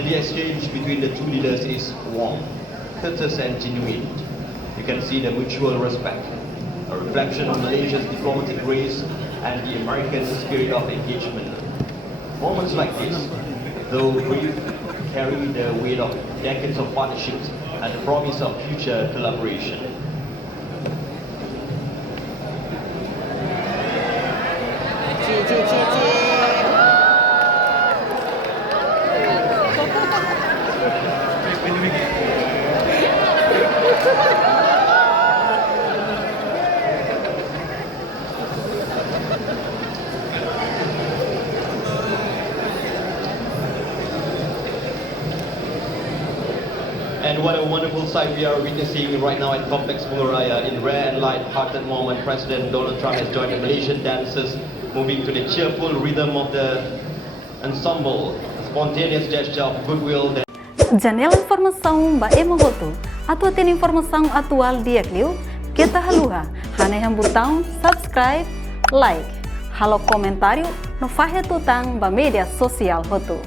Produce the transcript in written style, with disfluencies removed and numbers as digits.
and the exchange between the two leaders is warm, courteous and genuine. You can see the mutual respect, a reflection of Malaysia's diplomatic grace and the American spirit of engagement. Moments like this, though brief, carry the weight of decades of partnerships and the promise of future collaboration. And what a wonderful sight we are witnessing right now at Complex Bunga Raya. In rare and light-hearted moment, President Donald Trump has joined the Malaysian dancers, moving to the cheerful rhythm of the ensemble, a spontaneous gesture of goodwill. Janela informação ba emohoto, atua tem informação atual dia kliu, kita haluha, haneham botão subscribe, like, halo comentário, no fahe tutang ba media sosial hotu.